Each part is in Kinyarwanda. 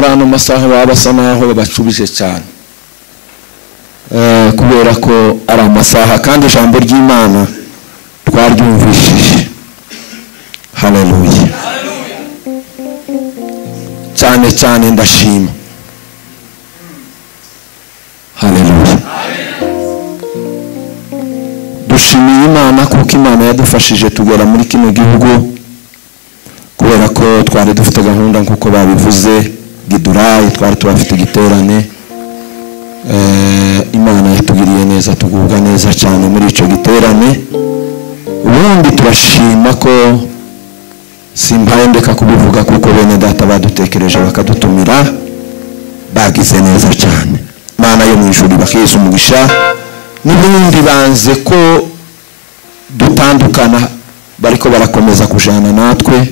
muri ano masaha baba basa naho bacubije cyane kubera ko ari amasaha kandi ijambo ry'Imana twaryumvishije. Haleluya. Cyane cyane ndashima. Haleluya. Dushimiye Imana kuko Imana yadufashije tugera muri kino gihugu, kubera ko twari dufite gahunda nkuko babivuze Gidurayi, twari tubafite igiterane. Imana yatugiriye neza, tugubwa neza cyane muri ico giterane. Ubundi turashima ko simbaye ndeka kubivuga kuko bene data badutekereje bakadutumira, bagize neza cyane. Imana yo mu ijuru bakeze umugisha. N'ubundi banze ko dutandukana, bariko barakomeza kujana natwe.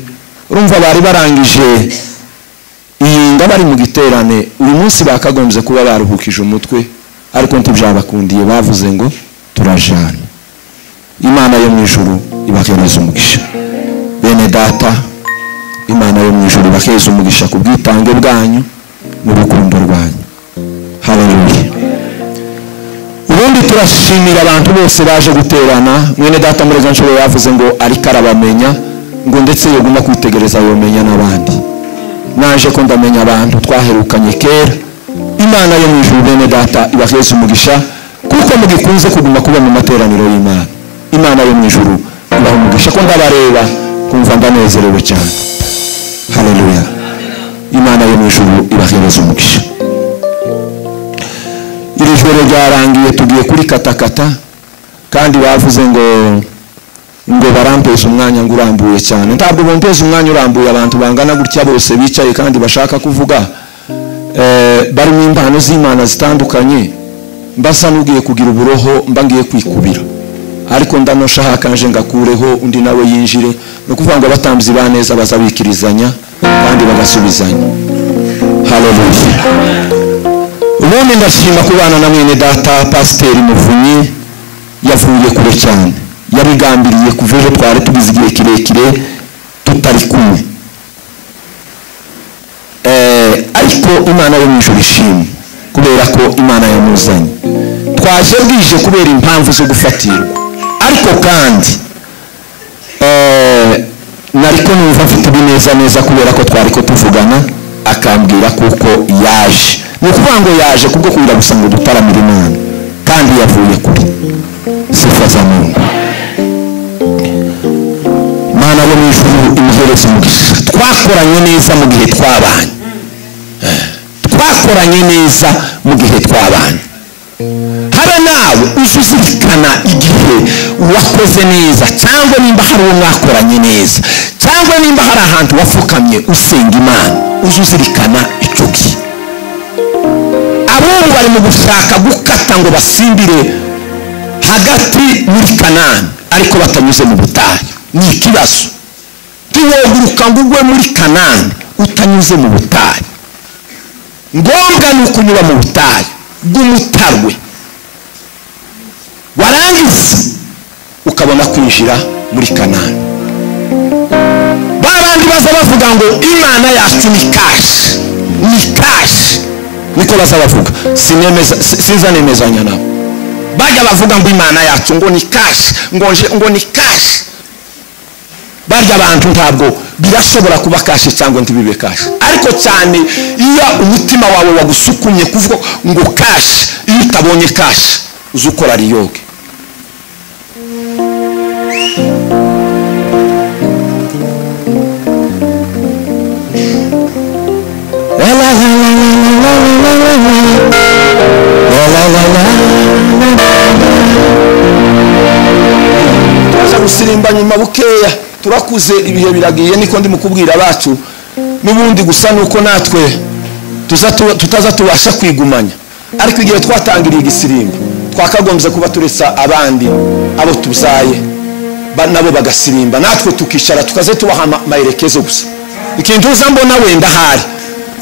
Urumva bari barangije iyi bari mu giterane, uyu munsi bakagombye kuba baruhukije umutwe, ariko ntibyabakundiye, bavuze ngo turajana. Imana yo mu ijuru ibakeze umugisha. Bene data, Imana yo mu ijuru ibakeze umugisha ku bwitange bwanyu n'urukundo rwanyu. Haleluya. Ubundi turashimira abantu bose baje guterana. Mwene data Murega Nshuro yavuze ngo ariko arabamenya, ngo ndetse yoguma kwitegereza yomenya n'abandi. Naje ko ndamenya abantu twaherukanye kera. Imana yo mu ijuru bene data ibakeze umugisha kuko mugikunze kuguma kuba mu materaniro y'Imana. Imana yo mu ijuru ibaha umugisha ko ndabareba kumva ndanezerewe cyane. Haleluya. Imana yo mu ijuru ibakeze umugisha. Iri joro ryarangiye tugiye kuri katakata, kandi bavuze ngo barampeza umwanya ngo urambuye cyane. Ntabwo bompeza umwanya urambuye, abantu bangana gutya bose bicaye kandi bashaka kuvuga bari mu impano z'Imana zitandukanye. Mbasa nugiye kugira uburoho, mbangiye kwikubira, ariko ndanosha hakanje ngakureho undi nawe yinjire. No kuvuga ngo abatambyi baneza bazabikirizanya kandi bagasubizanya. Haleluya. Ubundi ndashima kubana na mwene data Pasiteri Muvunyi, yavuye kure cyane. Yabigambiriye kuva ejo twari tugize igihe kirekire tutari kumwe. Ariko Imana yo mu ijuru ishimwe kubera ko Imana yamuzanye. Twaje bwije kubera impamvu zo gufatirwa, ariko kandi nariko numva mfite bineza neza kubera ko twari ko tuvugana, akambwira kuko yaje. Ni ukuvuga ngo yaje kubwo kugira gusa ngo dutaramira Imana, kandi yavuye kure. Sifa za Mungu. Imana yo mu ijuru imuhereze umugisha. Twakoranye neza mu gihe twabanye. Twakoranye neza mu gihe twabanye. Habe nawe uzuzirikana igihe wakoze neza, cyangwa nimba hari uwo mwakoranye neza, cyangwa nimba hari ahantu wafukamye usenga Imana, uzuzirikana icyo gihe. Abo bari mu gushaka gukata ngo basimbire hagati muri Kanani, ariko batanyuze mu butayu. Ni ikibazo. Tiwoguruka ngo ugwe muri Kanani utanyuze mu butayu. Ngombwa ni ukunyura mu butayu bw'umutarwe, warangiza ukabona kwinjira muri Kanani. Babandi baza bavuga ngo Imana yacu ni kashi, ni kashi, niko baza bavuga. Sinza nemezanya nabo. Bajya bavuga ngo Imana yacu ngo ni kashi, ngo ni kashi. Barya abantu ntabwo birashobora kuba kashi cyangwa ntibibe kashi. Ariko cyane iyo umutima wawe wagusukumye kuvuga ngo kashi, iyo utabonye kashi uzukora riyoge. Gusirimba nyuma bukeya, turakuze ibihe biragiye, niko ndi mukubwira abacu. N'ubundi gusa nuko natwe tutaza tubasha kwigumanya, ariko igihe twatangiriye igisirimba twakagombye kuba turesa abandi abo tuzaye nabo bagasirimba, natwe tukicara tukaze tubaha amaherekezo gusa. Ikintu uza mbona wenda hari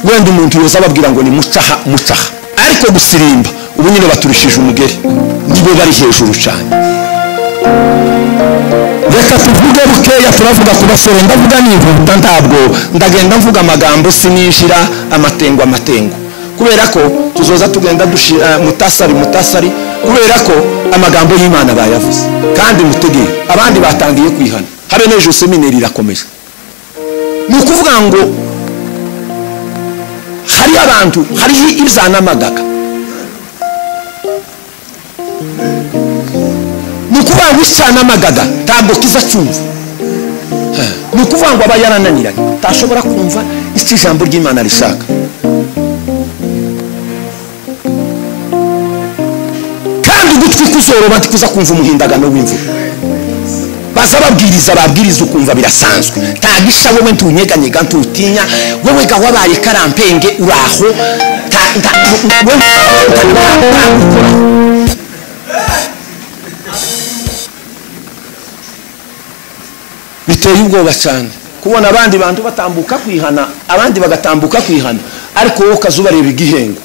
wenda umuntu yoza ababwira ngo ni mucaha, ariko gusirimba ubu nyine baturishije umugeri, nibo bari hejuru cyane. Reka tuvuge dukeya turavuga ku basore ndavuga nihuta ntabwo ndagenda mvuga amagambo sinishira amatengo kubera ko tuzoza tugenda dushira mutasari kubera ko amagambo y'Imana bayavuze kandi mutegeye abandi batangiye kwihana habe n'ejo seminari irakomeje ni ukuvuga ngo hari abantu hari ibizana amagaka ni ukuvuga ngo isana amagaga ntabwo kiza cyumva ni ukuvuga ngo aba yarananiranye tashobora kumva icyo ijambo ry'Imana rishaka kandi ugutwi kuzoroba ntikuza kumva umuhindagano w'imvura baza babwiriza ukumva birasanzwe ntagisha wowe ntunyeganyega ntutinya wowe ga wabaye karampenge uraho biteye ubwoba cyane kubona abandi bantu batambuka kwihana abandi bagatambuka kwihana ariko wowe kazubareba igihengo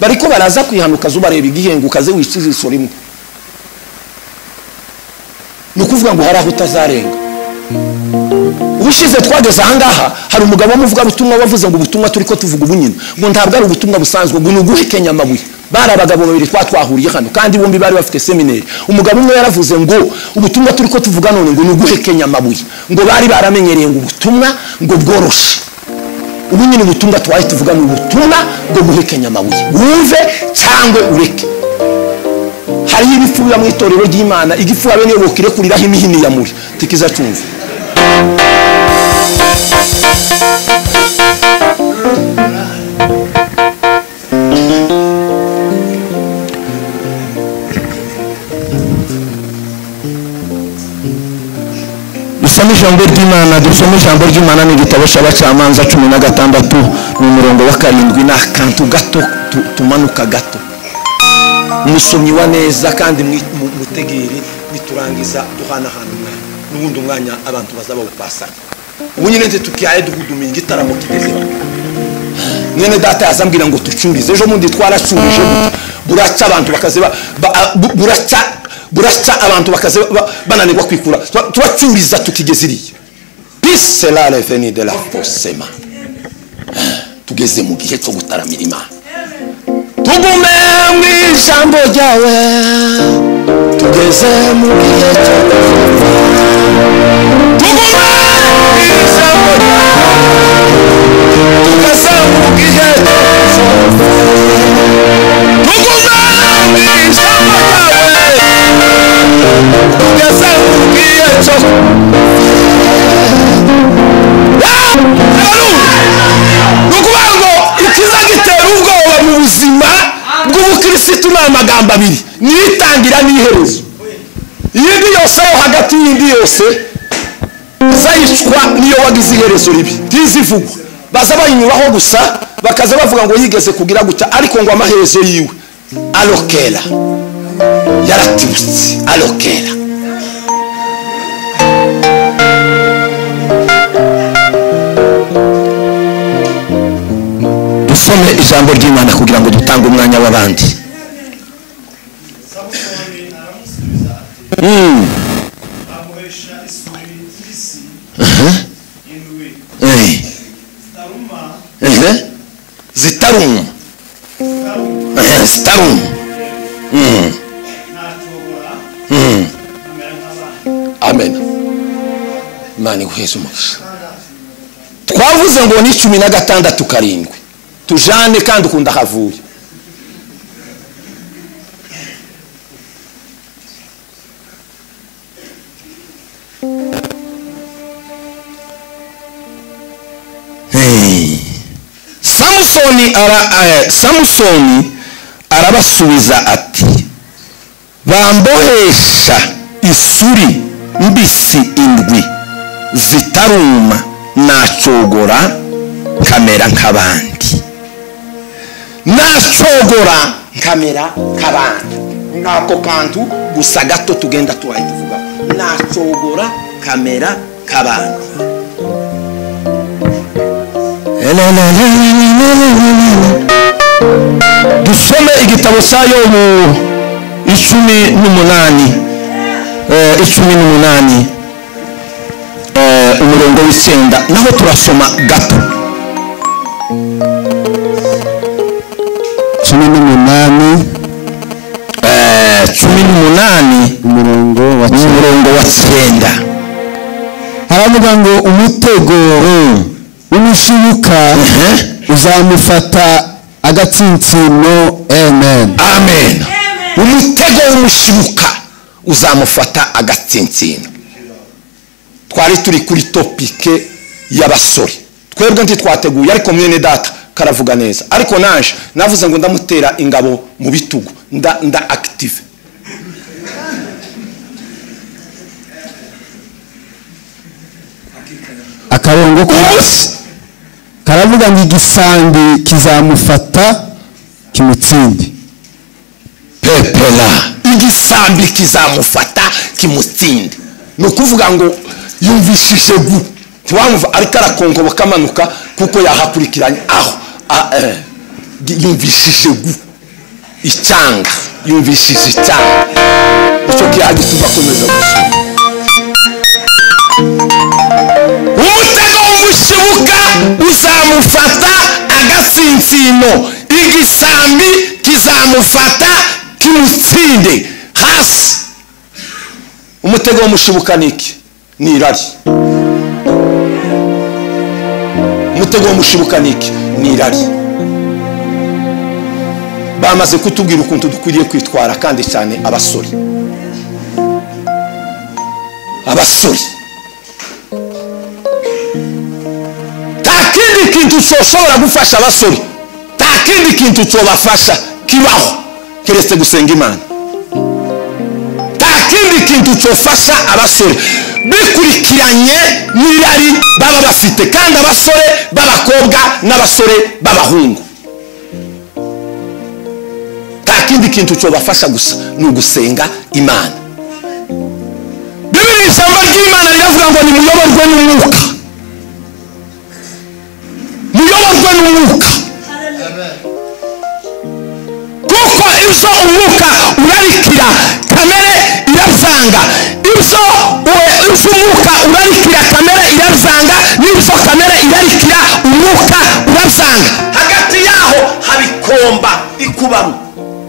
bariko baraza kwihana ukazubareba igihengo ukaze wicizisho rimwe nukuvuga ngo haraho utazarenga ubushize twageze ahangaha hari umugabo wamuvuga butumwa wavuze ngo ubutumwa turiko tuvuga ubunyine ngo ntabwo ari ubutumwa busanzwe ngo nuguhekenya amabuye bari abagabo babiri twahuriye hano kandi bombi bari bafite seminari umugabo umwe yaravuze ngo ubutumwa turiko tuvuga none ngo nuguhekenya amabuye ngo bari baramenyereye ngo ubutumwa ngo bworoshe ubunyine ubutumwa twaye tuvuga ni ubutumwa ngo guhekenya amabuye wumve cyangwa ureke hari ibifuya mu itorero ry'Imana igifuya bene bokire kuriraho imihini ya muri tikiza cyumva dusome ijambo ry'Imana n'igitabo cy'abacamanza 16 mu murongo wa 7 n'akantu gato tumanuka gato umusomyi wa neza kandi mutegere biturangiza duhana hano n'ubundi umwanya abantu bazaba upasana ubunyine nte tukiyaye duhudumira igitaramo kigeze mwene data yazambwira ngo tucurize ejo mundi twaracurije buraca abantu bakaze buraca abantu bakaze bananirwa kwikura turacuriza tukigeziriye pisse la reveni de la fosema tugeze mu gihe cyo gutaramira Imana tugume mu ijambo ryawe tugeze mu gihe cyo tugume mu ijambo ryawe tugeze mu gihe cyo tugume mu ijambo ryawe tugeze mu gihe cyo nukubango ikiza gitera ubwoba mu buzima bw'ubukristo n'amagambo abiri nitangira n'iherezo yindi yose hagati yindi yose zayishwa niyo wagize iherezo ribi tizivugwa baza bayinyuraho gusa bakaza bavuga ngo yigeze kugira guca ariko ngo amaherezo yiwe alokera yaratibutse alokera dusome ijambo ry'Imana kugira ngo dutange umwanya w'abandi zitaruma amen Imana iheze umugisha twavuze ngo ni 16 karindwi tujane kandi ukunda havuye Samusoni arabasubiza ati bambohesha isuri mbisi indwi zitaruma nacogora kamera nk'abandi nacogora kamera nk'abandi nako kantu gusa gato tugenda tuwayivuga nacogora kamera nk'abandi dusome igitabo cya Yobu 18 umurongo w'icyenda naho turasoma gato. 18 umurongo wa 9 haravuga ngo umutego umushibuka uzamufata agatsintsino. Amen. Amen. Umutego w'umushibuka uzamufata agatsintsino. Twari turi kuri topike y'abasore, twebwe ntitwateguye ariko mwene data karavuga neza, ariko nanje navuze ngo ndamutera ingabo mu bitugu, nda active. Akarongo karavuga ngo igisambi kizamufata kimutsinde. Pepela, igisambi kizamufata kimutsinde. No kuvuga ngo yumvishije gu, tiwamva ariko arakongoba kamanuka kuko yahakurikiranye aho yumvishije gu icyanga, yumvishije icyanga, icyo kiyagituba komeza gusoma. Umutego w'umushibuka uzamufata agatsintsino, igisambi kizamufata kimutsinde hasi. Umutego w'umushibuka niki? Ni irari. Umutego w'umushibuka niki? Ni irari. Bamaze kutubwira ukuntu dukwiriye kwitwara, kandi cyane abasore. Takindi kintu ushobora gufasha abasore, takindi kintu ushobafasha kibaho keretse gusenga Imana. Takindi kintu ushofasha abasore bikurikiranye n'irari baba bafite, kandi abasore b'abakobwa n'abasore b'abahungu. Takindi kintu ushobafasha gusa ni ugusenga Imana. Bibiri ijambo ry'Imana riravuga ngo nimuyoborwe n'umwuka. Muyoborwe n'umwuka. Kuko ibyo umwuka urarikira kamere irabyanga, ibyo umwuka urarikira kamere irabyanga, n'ibyo kamere irarikira umwuka urabyanga. Hagati yaho habikomba ikubamo,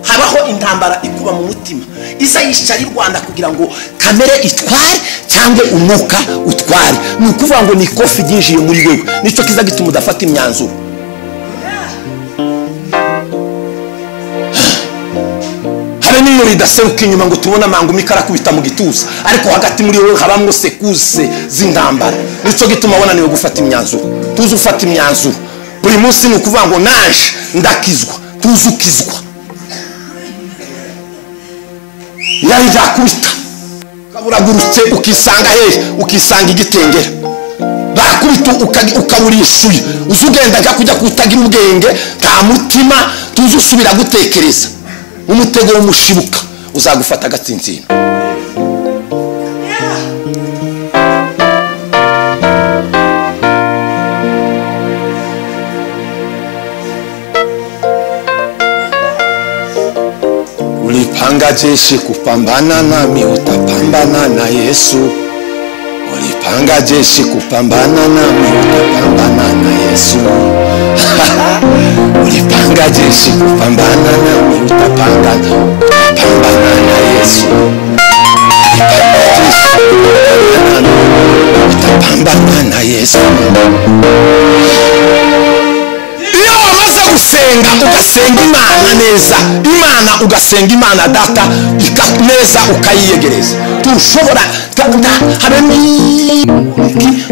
habaho intambara ikuba mu mutima isa yicara i Rwanda kugira ngo kamere itware cyangwa umwuka utware. Ni ukuvuga ngo ni kofi ryinjiye muri wewe, nicyo kiza gituma udafata imyanzuro. Habe niyo ridaseruka inyuma ngo tubona amangumi karakubita mu gituza, ariko hagati muri wewe habamwo sekuse z'intambara. Nicyo gituma wananiwe gufata imyanzuro. Tuzi ufata imyanzuro buri munsi, ni ukuvuga ngo naje ndakizwa, tuzi ukizwa. Yari yakubita kaburagurutse ukisanga hehe, ukisanga igitengera bakubita ukaburishuye, uzugenda kujya kutagira ubwenge, nta mutima, tuzi usubira gutekereza. Umutego w'umushibuka uzagufata agatsintsino. Ulipanga jeshi kupambana nami, utapambana na Yesu. Ulipanga jeshi kupambana nami, utapambana na Yesu. Ulipanga jeshi kupambana nami, utapambana na Yesu. Ulipanga jeshi kupambana nami, utapambana na Yesu. Usenga ugasenga Imana neza, Imana ugasenga Imana data neza, ukayiyegereza. Tushobora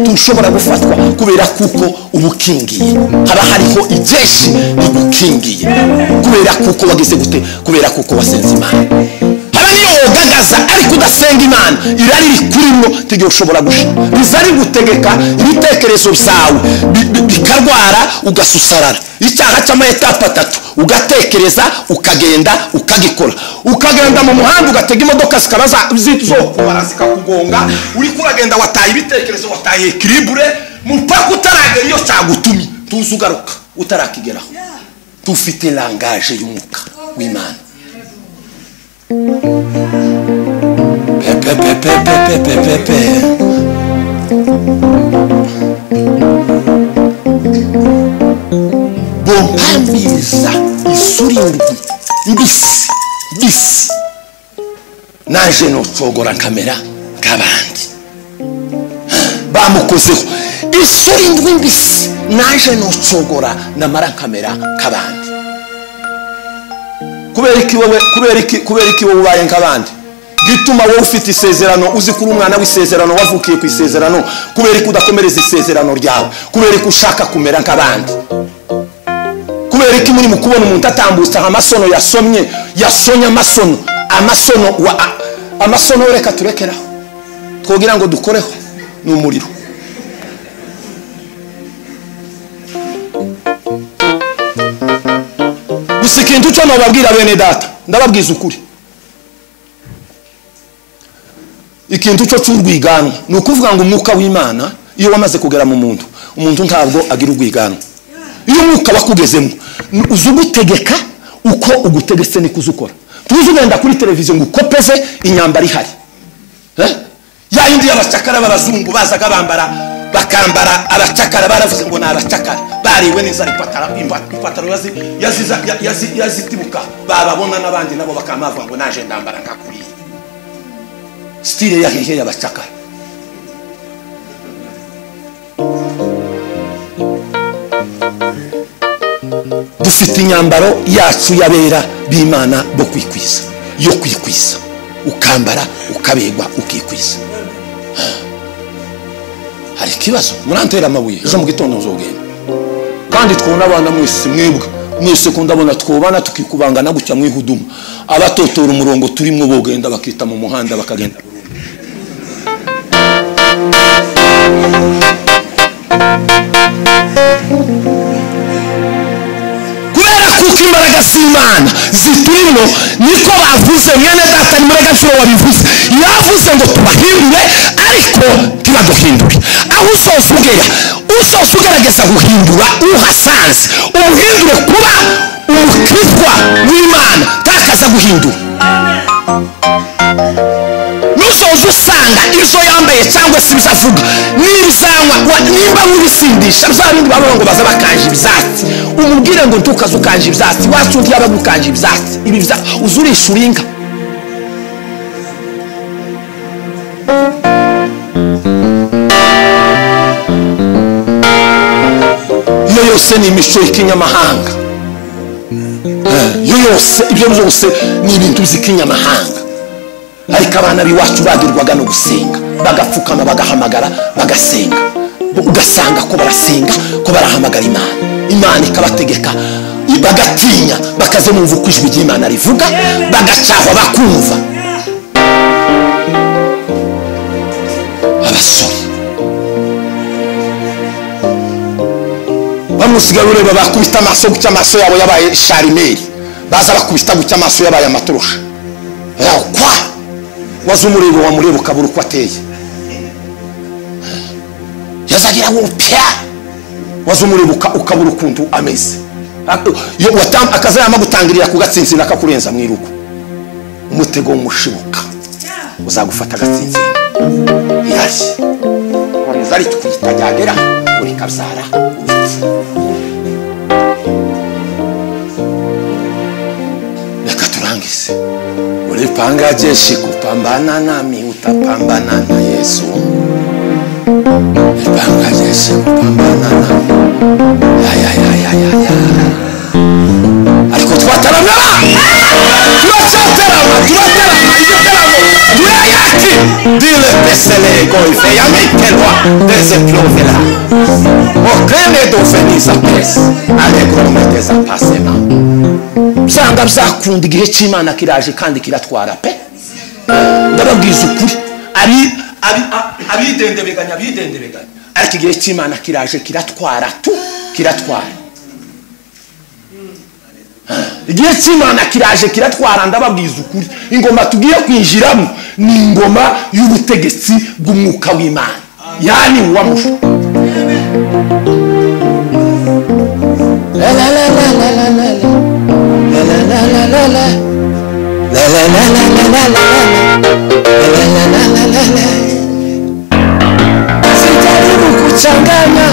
tushobora gufatwa kubera kuko ubukingiye, haba hariho ijeshi rigukingiye kubera kuko wagize gute, kubera kuko wasenze Imana. Haba niyo wogagaza ariko udasenga Imana, irari rikurimo tige ushobora gushira, rizari gutegeka ibitekerezo byawe bikarwara ugasusarara. Icyaha cy'amayetape 3 ugatekereza, ukagenda ukagikora, ukagenda mu muhanda ugatega imodoka zikabaza zizokubara zikakugonga, uri kuragenda wataye ibitekerezo, wataye equilibre, mupaka utaragera iyo cyagutumi, tuzugaruka utarakigeraho. Tufite langage y'umwuka w'Imana. Pepe bambiza isuri mbisi naje nocogora kamera kabandi bamukozeho isuri mbisi naje nocogora namara kamera kabandi kubera iki wowe ubaye nk'abandi gituma wowe ufite isezerano uzi kuri umwana w'isezerano wavukiye ku isezerano kubera ko udakomereza isezerano ryawe kubera ko ushaka kumera nk'abandi kubera ko muri mukubona umuntu atambutse amasono yasonye amasono reka turekeraho twogira ngo dukoreho n'umuriro gusa ikintu cyo nababwira bene data ndababwiza ukuri ikintu cyo cy'urwigano ni ukuvuga ngo umwuka w'Imana iyo wamaze kugera mu umuntu ntabwo agira urwigano iyo umwuka wakugezemo uzugutegeka uko ugutegetse niko uzukora tuzugenda kuri televiziyo ngo ukopeze inyambara ihari ya yindi y'abacakara b'abazungu bazaga bakambara abacakara baravuze ngo n'abacakara bariwe neza ipataro yazitibuka bababona n'abandi nabo bakamavuga ngo naje ndambara nkakuriye style ya hehe y'abacakara dufite inyambaro yacu yabera b'Imana bo kwikwiza yo kwikwiza ukambara ukabegwa ukikwiza hari kibazo murantera amabuye ejo mu gitondo nzogenda kandi twona abana mwese kundabona twobana tukikubangana gucya mwihuduma abatotora umurongo turimo bogenda bakita mu muhanda bakagenda kuko imbaraga z'Imana ziturimo niko bavuze mwene data ni muri gaciro wabivuze yavuze ngo tubahindure ariko tibaduhindure aho usoza ugerageza guhindura uhasanze umuhindure kuba umukizwa w'Imana takaza guhindura nusoza usanga izo yambaye cyangwa se bizavuga nibizanywa nimba mubisindisha bizabindi babo ngo baza bakanje ibyatsi umubwire ngo ntukaze ukanje ibyatsi wasundi yabagukanje ibyatsi ibi uzurisha uringa iyo yose ni imico y'ikinyamahanga iyo yose ibyo byose ni ibintu by'ikinyamahanga ariko abana biwacu bagirwaga no gusenga bagapfukama bagahamagara bagasenga ugasanga ko barasenga ko barahamagara Imana ikabategeka bagatinya bakaze mumva uko ijwi ry'Imana rivuga bagacahwa bakumva abasore bamusigaye ureba bakubita amaso gucya amaso yabo yabaye sharimeri baza bakubita gucya amaso yabaye amatorosha kwa wazumurebo wamurebo kaburu ko ateye yazagira ngo pya wazumurebo ukaburu kuntu ameze yo akazayama gutangirira ku gatsinzi nakakurenza mwiruko umutego umushibuka uzagufata gatsinzi yaje zari tukwitajagera uri kabzara reka turangise ulipanga jeshi kupambana nami utapambana na Yesu ulipanga jeshi kupambana nami ariko twatarama igiteramo turayaki dile pesele goife yamitelwa desepluvela okreme dofeniza pes alegrome desapasema usanga bizakunda igihe cy'Imana kiraje kandi kiratwara pe ndababwiza ukuri abidendebeganya ariko igihe cy'Imana kiraje kiratwara igihe cy'Imana kiraje kiratwara ndababwiza ukuri ingoma tugiye kwinjiramo ni ingoma y'ubutegetsi bw'umwuka w'Imana yani wamusha sijaribu kuchanganya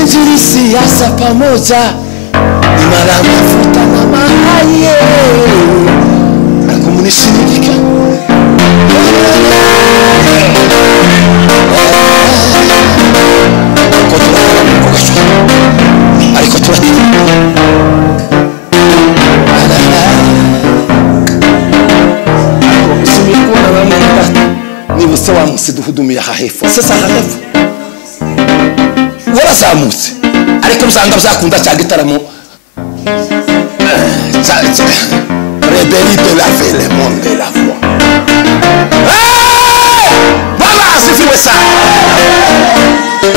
injili siasa pamoja mara mafuta na mahaye akumunishirika ariko turatira simikuna bamwita nibutse wa musi duhudumiye aha hepfo sasa aha hepfo warazamutse ariko usanga byakunda cya gitaramo rebelli de la vie le monde de la foi baba asifiwe sana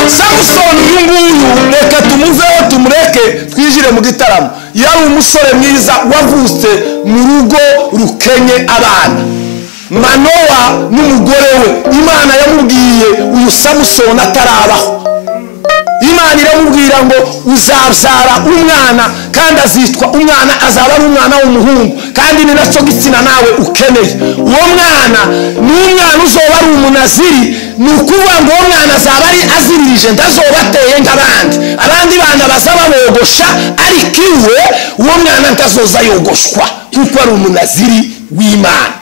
Samson yunguyu reka tumuveho tumureke twijire mu gitaramo yari umusore mwiza wavutse mu rugo rukenye abana Manowa n'umugore we Imana yamubwiye uyu Samson atarabaho Imana iramubwira ngo uzabyara umwana kandi azitwa umwana azaba ari umwana w'umuhungu kandi ni nacyo gitsina nawe ukeneye uwo mwana ni umwana uzoba ari umunaziri ni ukuvuga ngo uwo mwana azaba ari aziririje ndazoba ateye nk'abandi bana bazaba bogosha ariko iwe uwo mwana ntazoza yogoshwa kuko ari umunaziri w'Imana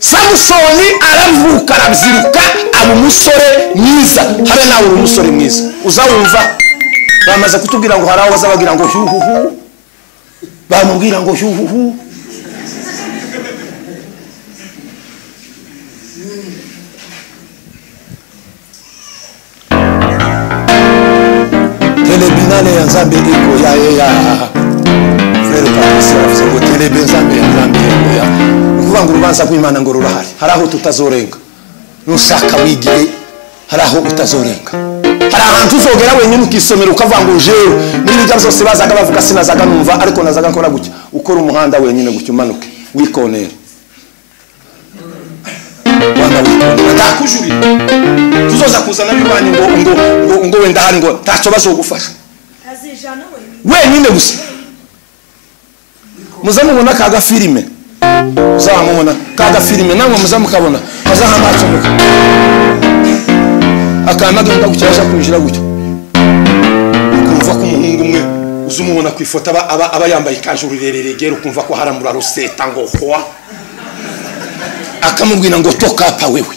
Samsoni aravuka arabyiruka aba umusore mwiza habe nawe uri umusore mwiza uzawumva bamaze kutubwira ngo haraho bazabagira ngo hyuhuhu bamubwira ngo hyuhuhu telebinale ya Nzambe iko ya frere Patrice ngo telebinzambe ya Nzambe iko ya kuvuga ngo urubanza rw'Imana ngo rurahari haraho tutazorenga nushaka wigire haraho utazorenga hari ahantu uzogera wenyine ukisomera ukavuga ngo jewe muri bijya byose bazaga bavuga sinazaga numva ariko nazaga nkora gutya ukora umuhanda wenyine gutya umanuke wikonera wana wikonera ndakujuri tuzoza kuzana bibanyi ngo wenda hari ngo tacho bazogufasha azijana wenyine gusa muzamubona kaga filime uzamubona kaga filime namwe muzamukabona azahamacomuka akana genda gucyasha kwinjira gutyo ukumva ko umuhungu umwe uzumubona ku ifoto aba yambaye ikajuru rirerere ukumva ko haramura ruseta ngo hwa akamubwira ngo toka hapa wewe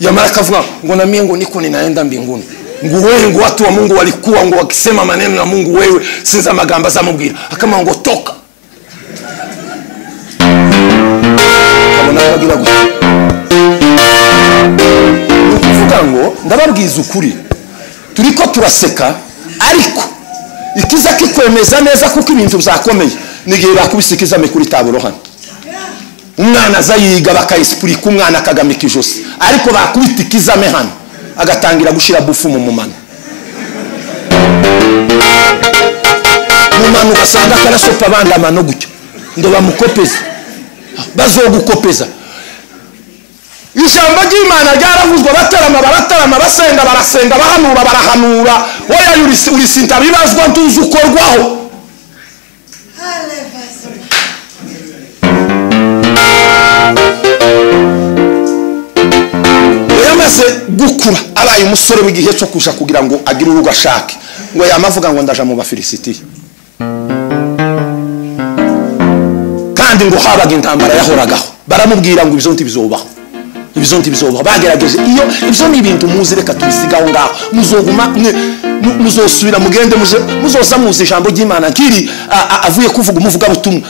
yamara kavuga ngo na mimi ngo niko ninaenda mbinguni ngo wewe ngo watu wa Mungu walikuwa ngo wakisema maneno ya Mungu wewe sinza magamba zamubwira akama ngo toka abona bagira gutyo ngo ndababwiza ukuri turiko turaseka ariko ikiza kikwemeza neza kuko ibintu byakomeye nigiye bakubisikiza kuri taburo hano umwana azayiga bakayisipurika umwana akagamika ijosi ariko bakubita ikizame hano agatangira gushira bufu mu mumano ugasanga karasopa abandi amano gutyo ndo bamukopeza bazogukopeza ijambo ry'Imana ryaravuzwe baratarama basenga barasenga bahanura barahanura oya urisinta bibazwa ntuzi ukorwaho yamaze gukura abaye umusore w'igihe cyo kuja kugira ngo agire urugo ashake ngo yamavuga ngo ndaja mu bafilisitiya kandi ngo habaga intambara yahoragaho baramubwira ngo ibyo ntibizobaho bagerageje iyo ibyo ni ibintu muzi reka tubisigaho ngaho muzoguma muzosubira mugende muzoza muzi ijambo ry'Imana nkiri avuye kuvuga umuvuga butumwa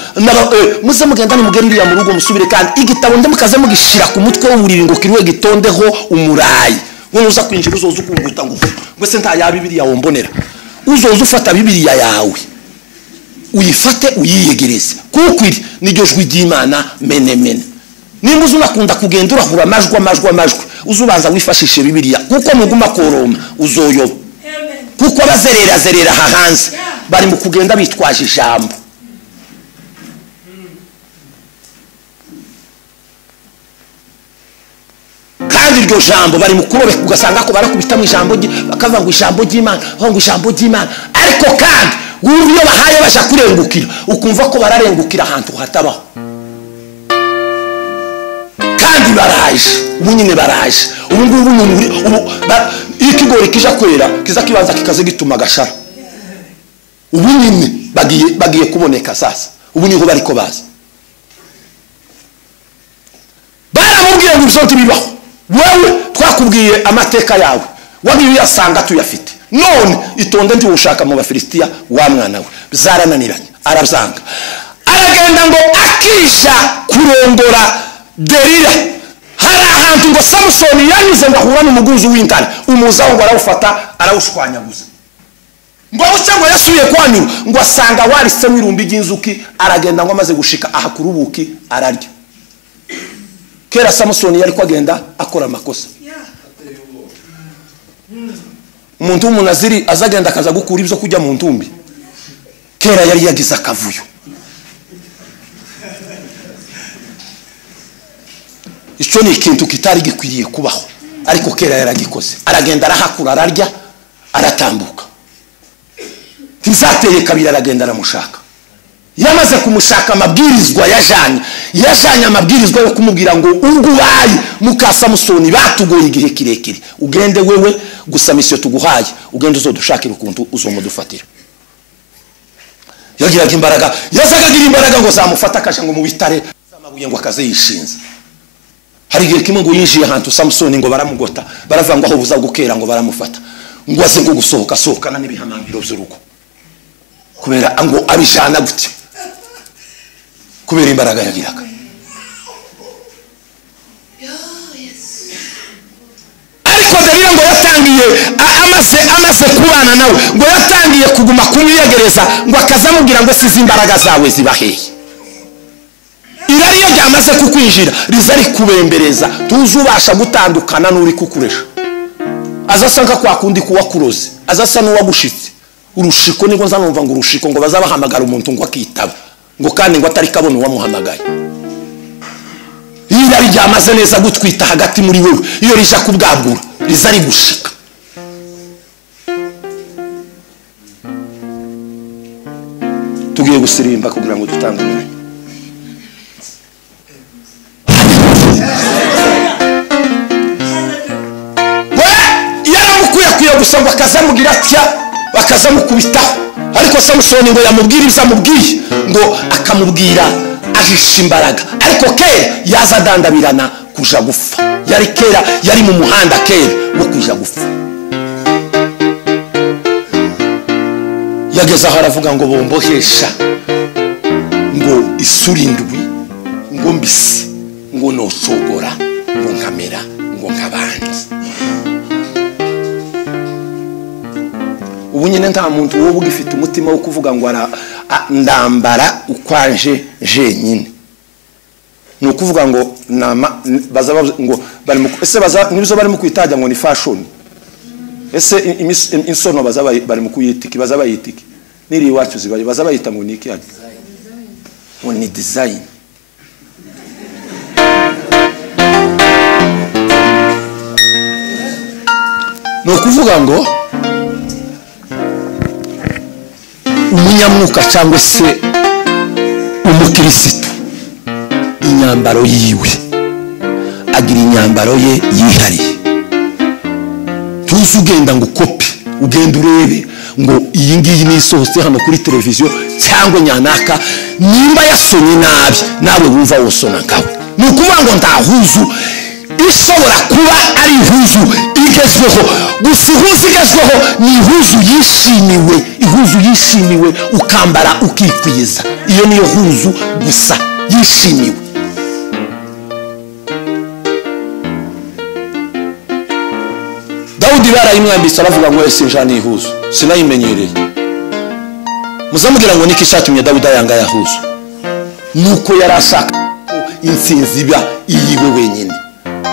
muze mugenda nimugende iriya mu rugo musubire kandi igitabo ndemukaze mugishira ku mutwe w'uburiri ngo kiriwe gitondeho umurayi wowe uza kwinjira uzoza ukunguta ngo se nta ya Bibiliya wombonera uzoza ufata Bibiliya yawe uyifate uyiyegereze kuko iri niryo jwi ry'Imana menemene nimba uzunakunda kugenda urahura amajwi uzubanza wifashishe Bibiliya kuko muguma koroma uzoyoba kuko bazerera hanze bari mu kugenda bitwaje ijambo kandi iryo jambo bari mu kurobe ugasanga ko barakubita mu ijambo bakavuga ngo ijambo ry'Imana ngo ijambo ry'Imana ariko kandi iyo bahaye basha kurengukira ukumva ko bararengukira ahantu hatabaho kandi baraje ubunyine baraje ubu ngubu ubu, ikigori kija kwera kiza kibanza kikaze gituma gashara ubu nyine bagiye kuboneka sasa. Ubu niho bariko baza. Baramubwiye ngo bizoti bibaho. Wewe twakubwiye amateka yawe. Wagiye uyasanga tuyafite. None itonde ndi ushaka mu Bafilisitiya wa mwana we. Zarananiranye. Arabyanga. Aragenda ngo akisha kurongora Delila. Hari ahantu ngo Samusoni yanyuze ngo ahura n'umugunzu w'intare. Umuzaho ngo arawufata arawushwanyaguza. Ngo ucyango yasubiye kwanyura ngo asanga warise mwirumbi ry'inzuki. Aragenda ngo amaze gushika aha kurubuki ararya. Kera Samusoni yari kwagenda akora amakosa. Umuntu w'umunaziri azagenda akaza gukura ibyo kujya mu ntumbi. Kera yari yagize akavuyo. Icyo ni ikintu kitari gikwiriye kubaho, ariko kera yaragikoze. Aragenda arahakura ararya aratambuka. Ntizateye kabiri aragenda aramushaka. Yamaze kumushaka amabwirizwa yajanye amabwirizwa yo kumubwira ngo ungubaye muka Samusoni batugoye igihe kirekire. Ugende wewe gusa misyo tuguhaye, ugende uzodushakira ukuntu uzomudufatira. Yagiraga imbaraga, yazagagira imbaraga ngo zamufata akasha ngo mu bitare zamabuye ngo akaze yishinze. Hari igihe kimwe ngo yinjiye ahantu Samusoni ngo baramugota, baravuga ngo aho buza gukera ngo baramufata. Ngo aze ngo sohokana n'ibihamambiro by'urugo. Kubera ngo abijana gute? Kubera imbaraga yagiraga. Ariko Delila ngo yatangiye amaze kubana nawe, ngo yatangiye kuguma kumwiyegereza ngo akazamubwira ngo sizi imbaraga zawe zibaheye. Irari yo ryamaze kukwinjira rizari kubembereza, tuzubasha gutandukana n'uri kukuresha. Azasanga kwa kundi kuwakuroze, azasa n'uwagushitse. Urushiko niko nzanumva ngo urushiko ngo bazabahamagara umuntu ngo akitaba. Ngo kandi ngo atari kabone uwamuhamagaye. Irari ryamaze neza gutwita hagati muri wewe, iyo rija kubwabura rizari gushika. Tugiye gusirimba kugira ngo dutange umwanya. Gusa ngo akazamugira atya bakazamukubitaho, ariko Samusoni ngo yamubwira ibizamubwiye ngo akamubwira ahisha imbaraga. Ariko kera yaza dandabirana kuja gufa. Yari mu muhanda kera wo kuja gufa. Yageze aho aravuga ngo bombohesha ngo isurindwi ngo mbisi ngo nosogora ngo nkamera ngo nkabandi. Ubu nyine nta muntu wowe ugifite umutima wo kuvuga ngo ndambara ukwanje jenyine. Ni ukuvuga ngo baza ngo ese nibizo bari mu kwitajya ngo ni fashion. Ese insono baza bari mu kuyitiki, baza bayitiki niri iwacu zibaye baza bayita ngo ni iki yani ngo ni design. Ni ukuvuga ngo umunyamwuka cyangwa se umukirisitu inyambaro yiwe agira inyambaro ye yihariye. Tuzi ugenda ngo kopi, ugenda urebe ngo iyi ngiyi ni isohotse hano kuri televiziyo cyangwa nyanaka, nimba yasonye nabi nawe wumva wosona nkawe. Ni ukuvuga ngo ndahuzu ishobora kuba ari ihuzu igezweho, gusa ihuzu igezweho ni ihuzu yishimiwe ukambara ukikwiza. Iyo niyo huzu gusa yishimiwe. Dawudi barayimwambitse aravuga ngo ese njani ihuzu sinayimenyereye. Muzamubwira ngo niki cyatumye Dawudi yanga yahuzu? Nuko yarashaka intsinzi iba iyiwe wenyine.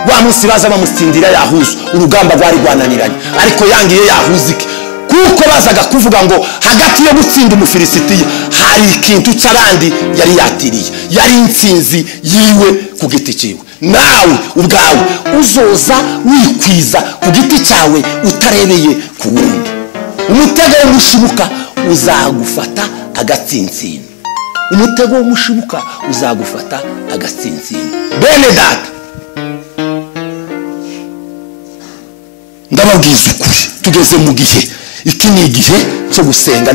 Wa munsi baza bamutsindira yahuzu, urugamba rwari rwananiranye, ariko yangiye yahuzike kuko bazaga kuvuga ngo hagati yo gutsinda umufilisitiya hari ikintu cy'abandi yari yatiriye, yari intsinzi yiwe ku giti cyiwe. Nawe ubwawe uzoza wikwiza ku giti cyawe utarebeye ku wundi. Umutego w'umushibuka uzagufata agatsintsina. Umutego w'umushibuka uzagufata agatsintsina. Bene data, ndababwiza ukuri, tugeze mu gihe iki ni igihe cyo gusenga.